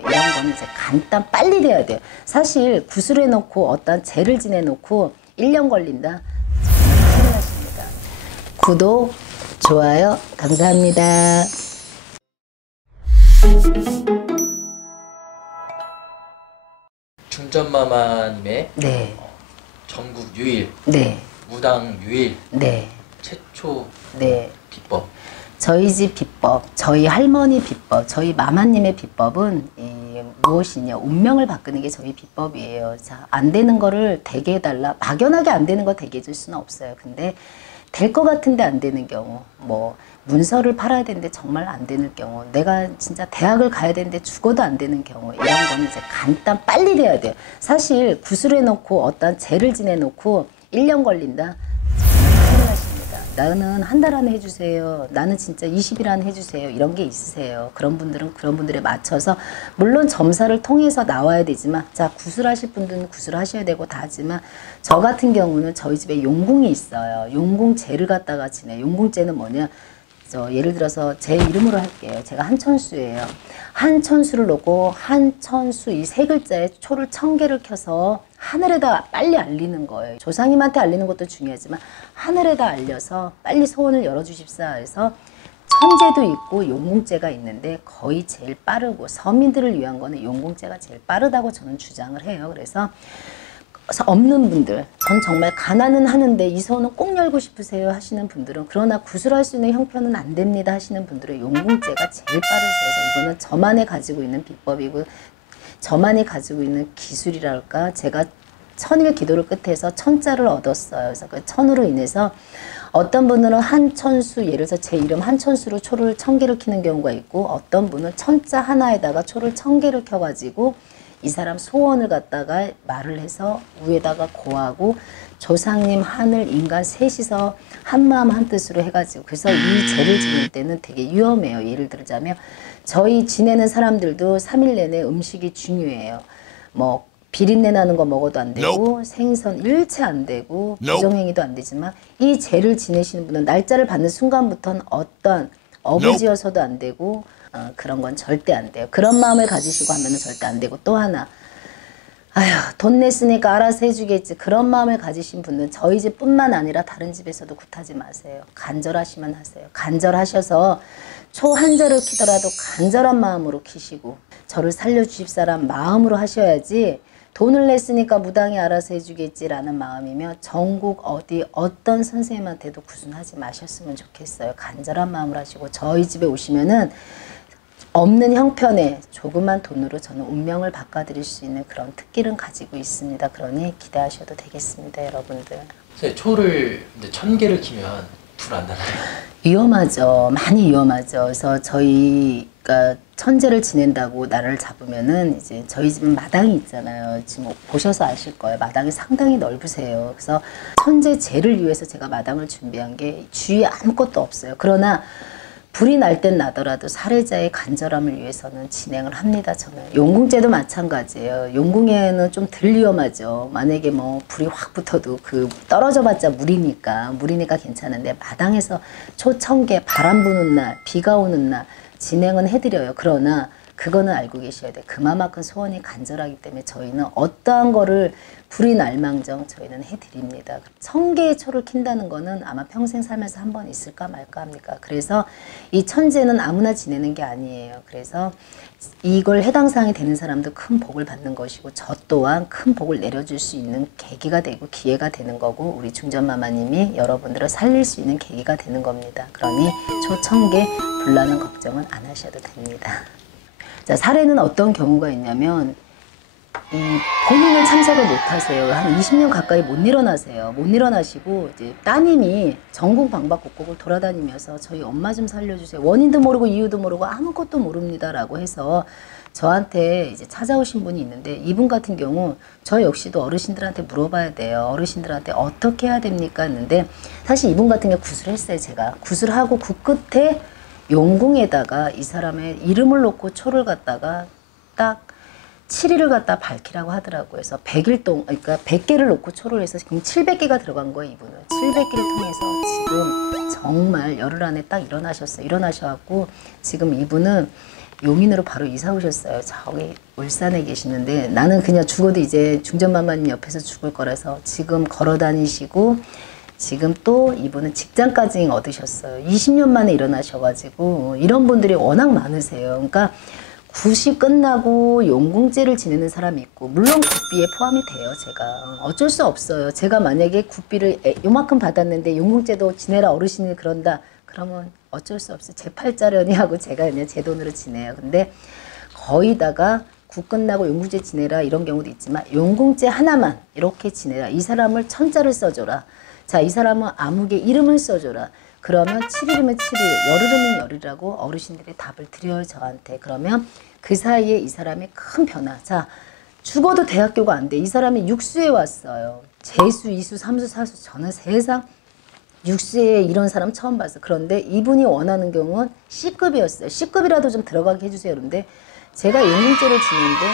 이런 거는 이제 간단 빨리 돼야 돼요. 사실 구슬해놓고 어떤 죄를 지내놓고 1년 걸린다. 정말 큰일 나십니다. 구독, 좋아요 감사합니다. 중전마마님의 네. 전국 유일, 네. 무당 유일, 네. 최초 네. 비법. 저희 집 비법, 저희 할머니 비법, 저희 마마님의 비법은 무엇이냐, 운명을 바꾸는 게 저희 비법이에요. 자, 안 되는 거를 되게 해달라. 막연하게 안 되는 거 되게 해줄 수는 없어요. 근데 될 것 같은데 안 되는 경우, 뭐 문서를 팔아야 되는데 정말 안 되는 경우, 내가 진짜 대학을 가야 되는데 죽어도 안 되는 경우, 이런 거는 이제 간단 빨리 돼야 돼요. 사실 구슬해놓고 어떤 죄를 지내놓고 1년 걸린다. 큰일 나십니다. 나는 한 달 안에 해주세요. 나는 진짜 20일 안에 해주세요. 이런 게 있으세요. 그런 분들은 그런 분들에 맞춰서, 물론 점사를 통해서 나와야 되지만, 자, 구슬하실 분들은 구슬하셔야 되고 다 하지만, 저 같은 경우는 저희 집에 용궁이 있어요. 용궁제를 갖다가 지내요. 용궁제는 뭐냐, 예를 들어서 제 이름으로 할게요. 제가 한천수예요. 한천수를 놓고 한천수 이 세 글자에 초를 1000개를 켜서 하늘에다 빨리 알리는 거예요. 조상님한테 알리는 것도 중요하지만 하늘에다 알려서 빨리 소원을 열어주십사 해서, 천재도 있고 용궁제가 있는데 거의 제일 빠르고 서민들을 위한 거는 용궁제가 제일 빠르다고 저는 주장을 해요. 그래서 없는 분들, 전 정말 가난은 하는데 이 소원은 꼭 열고 싶으세요 하시는 분들은, 그러나 구슬할 수 있는 형편은 안 됩니다 하시는 분들은 용궁제가 제일 빠르세요. 그래서 이거는 저만이 가지고 있는 비법이고 저만이 가지고 있는 기술이랄까. 제가 천일 기도를 끝에서 천자를 얻었어요. 그래서 그 천으로 인해서 어떤 분들은 한천수, 예를 들어서 제 이름 한천수로 초를 1000개를 켜는 경우가 있고, 어떤 분은 천자 하나에다가 초를 1000개를 켜가지고 이 사람 소원을 갖다가 말을 해서 위에다가 고하고, 조상님, 하늘, 인간 셋이서 한마음 한뜻으로 해가지고, 그래서 이 제를 지낼 때는 되게 위험해요. 예를 들자면 저희 지내는 사람들도 3일 내내 음식이 중요해요. 뭐 비린내 나는 거 먹어도 안 되고, 생선 일체 안 되고, 부정행위도 안 되지만, 이 제를 지내시는 분은 날짜를 받는 순간부터는 어떤 어부지여서도 안 되고, 그런 건 절대 안 돼요. 그런 마음을 가지시고 하면은 절대 안 되고, 또 하나, 아휴, 돈 냈으니까 알아서 해주겠지. 그런 마음을 가지신 분은 저희 집뿐만 아니라 다른 집에서도 굿하지 마세요. 간절하시면 하세요. 간절하셔서 초 한 절을 키더라도 간절한 마음으로 키시고, 저를 살려주십사란 마음으로 하셔야지, 돈을 냈으니까 무당이 알아서 해주겠지라는 마음이면 전국 어디 어떤 선생님한테도 구순하지 마셨으면 좋겠어요. 간절한 마음을 하시고, 저희 집에 오시면은 없는 형편에 조그만 돈으로 저는 운명을 바꿔드릴 수 있는 그런 특기를 가지고 있습니다. 그러니 기대하셔도 되겠습니다, 여러분들. 초를 이제 1000개를 키면 불 안 나나요? 위험하죠. 많이 위험하죠. 그래서 저희가 천재를 지낸다고 나를 잡으면은, 이제 저희 집은 마당이 있잖아요. 지금 보셔서 아실 거예요. 마당이 상당히 넓으세요. 그래서 천재 제를 위해서 제가 마당을 준비한 게 주위에 아무것도 없어요. 그러나 불이 날 땐 나더라도 사례자의 간절함을 위해서는 진행을 합니다. 저는 용궁제도 마찬가지예요. 용궁에는 좀 덜 위험하죠. 만약에 뭐 불이 확 붙어도 그 떨어져봤자 물이니까 괜찮은데, 마당에서 초 1000개 바람 부는 날, 비가 오는 날 진행은 해드려요. 그러나 그거는 알고 계셔야 돼요. 그만큼 소원이 간절하기 때문에 저희는 어떠한 거를 불이 날망정 저희는 해드립니다. 1000개의 초를 킨다는 거는 아마 평생 살면서 한 번 있을까 말까 합니까? 그래서 이 천재는 아무나 지내는 게 아니에요. 그래서 이걸 해당 사항이 되는 사람도 큰 복을 받는 것이고, 저 또한 큰 복을 내려줄 수 있는 계기가 되고 기회가 되는 거고, 우리 중전마마님이 여러분들을 살릴 수 있는 계기가 되는 겁니다. 그러니 초 1000개 불나는 걱정은 안 하셔도 됩니다. 자, 사례는 어떤 경우가 있냐면, 본인은 참석을 못 하세요. 한 20년 가까이 못 일어나세요. 못 일어나시고, 이제 따님이 전국 방방곡곡을 돌아다니면서 저희 엄마 좀 살려주세요. 원인도 모르고 이유도 모르고 아무것도 모릅니다 라고 해서 저한테 이제 찾아오신 분이 있는데, 이분 같은 경우 저 역시도 어르신들한테 물어봐야 돼요. 어르신들한테 어떻게 해야 됩니까 했는데, 사실 이분 같은 경우 구슬했어요. 제가 구슬하고 그 끝에 용궁에다가 이 사람의 이름을 놓고 초를 갖다가 딱 7일을 갖다 밝히라고 하더라고요. 그래서 100일 동안, 그러니까 100개를 놓고 초를 해서 지금 700개가 들어간 거예요, 이분은. 700개를 통해서 지금 정말 열흘 안에 딱 일어나셨어요. 일어나셔갖고 지금 이분은 용인으로 바로 이사 오셨어요. 저기 울산에 계시는데 나는 그냥 죽어도 이제 중전마마님 옆에서 죽을 거라서 지금 걸어 다니시고 지금 또 이분은 직장까지 얻으셨어요. 20년 만에 일어나셔가지고 이런 분들이 워낙 많으세요. 그러니까 굿이 끝나고 용궁제를 지내는 사람이 있고 물론 굿비에 포함이 돼요. 제가 어쩔 수 없어요. 제가 만약에 굿비를 요만큼 받았는데 용궁제도 지내라 어르신이 그런다 그러면 어쩔 수 없어요. 제 팔자련이 하고 제가 그냥 제 돈으로 지내요. 근데 거의다가 굿 끝나고 용궁제 지내라 이런 경우도 있지만 용궁제 하나만 이렇게 지내라. 이 사람을 천자를 써줘라. 자, 이 사람은 암흑의 이름을 써줘라. 그러면 7일이면 7일, 열흘이면 열흘이라고 어르신들이 답을 드려요, 저한테. 그러면 그 사이에 이 사람의 큰 변화. 자, 죽어도 대학교가 안 돼. 이 사람이 육수에 왔어요. 재수, 이수, 삼수, 사수. 저는 세상 육수에 이런 사람 처음 봤어요. 그런데 이분이 원하는 경우는 C급이었어요. C급이라도 좀 들어가게 해주세요. 그런데 제가 용궁제를 지냈는데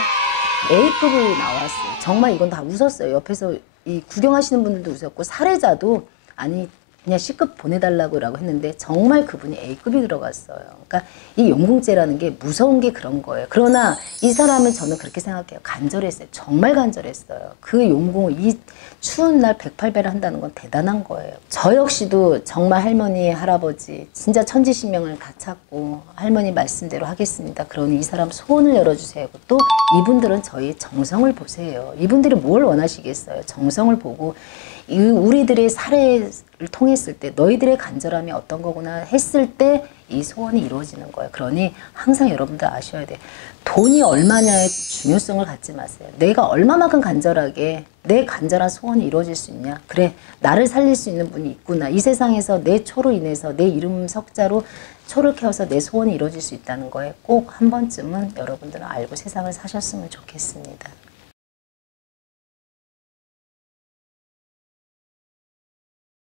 A급이 나왔어요. 정말 이건 다 웃었어요. 옆에서 이 구경하시는 분들도 웃었고 사례자도 아니 그냥 C급 보내달라고 했는데 정말 그분이 A급이 들어갔어요. 그러니까 이 용궁제라는 게 무서운 게 그런 거예요. 그러나 이 사람은 저는 그렇게 생각해요. 간절했어요. 정말 간절했어요. 그 용궁을 이 추운 날 108배를 한다는 건 대단한 거예요. 저 역시도 정말 할머니, 할아버지 진짜 천지신명을 다 찾고 할머니 말씀대로 하겠습니다. 그러니 이 사람 소원을 열어주세요. 또 이분들은 저희 정성을 보세요. 이분들이 뭘 원하시겠어요. 정성을 보고 우리들의 사례를 통했을 때 너희들의 간절함이 어떤 거구나 했을 때 이 소원이 이루어지는 거예요. 그러니 항상 여러분들 아셔야 돼요. 돈이 얼마냐의 중요성을 갖지 마세요. 내가 얼마만큼 간절하게 내 간절한 소원이 이루어질 수 있냐. 그래 나를 살릴 수 있는 분이 있구나. 이 세상에서 내 초로 인해서 내 이름 석자로 초를 켜서 내 소원이 이루어질 수 있다는 거에 꼭 한 번쯤은 여러분들은 알고 세상을 사셨으면 좋겠습니다.